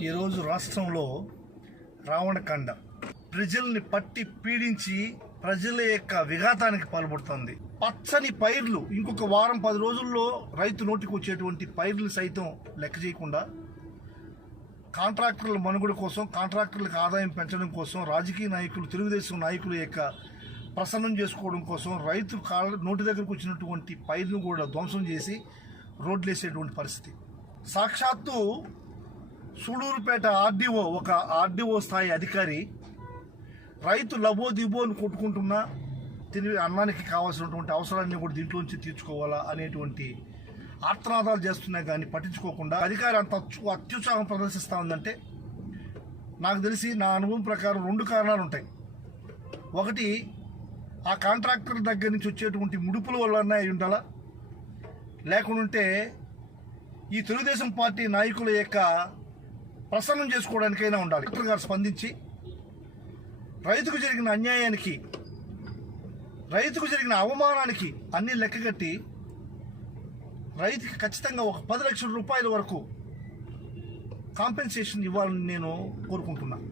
ఈరోజు రాష్ట్రంలో రావణకాండ ప్రజల్ని పట్టి పీడించి ప్రజల యొక్క విఘాతానికి పాల్పడుతుంది. పచ్చని పైర్లు ఇంకొక వారం పది రోజుల్లో రైతు నోటికి వచ్చేటువంటి పైర్లు సైతం లెక్క చేయకుండా కాంట్రాక్టర్ల మనుగడ కోసం కాంట్రాక్టర్లకు ఆదాయం పెంచడం కోసం రాజకీయ నాయకులు తెలుగుదేశం నాయకుల యొక్క ప్రసన్నం చేసుకోవడం కోసం రైతు కాళ్ళ నోటి దగ్గరకు వచ్చినటువంటి పైర్ను కూడా ధ్వంసం చేసి రోడ్లేసేటువంటి పరిస్థితి. సాక్షాత్తు సూడూరుపేట ఆర్డీఓ ఒక ఆర్డీఓ స్థాయి అధికారి రైతు లబో దిబో అని కొట్టుకుంటున్నా తిరిగి అన్నానికి కావాల్సినటువంటి అవసరాన్ని కూడా దీంట్లోంచి తీర్చుకోవాలా అనేటువంటి ఆర్తనాదాలు చేస్తున్నాయి కానీ పట్టించుకోకుండా. అధికారి అంత అత్యుత్సాహం ప్రదర్శిస్తూ ఉందంటే నాకు తెలిసి నా అనుభవం ప్రకారం రెండు కారణాలు ఉంటాయి. ఒకటి ఆ కాంట్రాక్టర్ దగ్గర నుంచి వచ్చేటువంటి ముడుపుల వల్ల అయి ఉండాలా? లేకుంటే ఈ తెలుగుదేశం పార్టీ నాయకుల యొక్క ప్రసన్నం చేసుకోవడానికైనా ఉండాలి. కలెక్టర్ గారు స్పందించి రైతుకు జరిగిన అన్యాయానికి రైతుకు జరిగిన అవమానానికి అన్ని లెక్కగట్టి రైతుకి ఖచ్చితంగా ఒక పది లక్షల రూపాయల వరకు కాంపెన్సేషన్ ఇవ్వాలని నేను కోరుకుంటున్నాను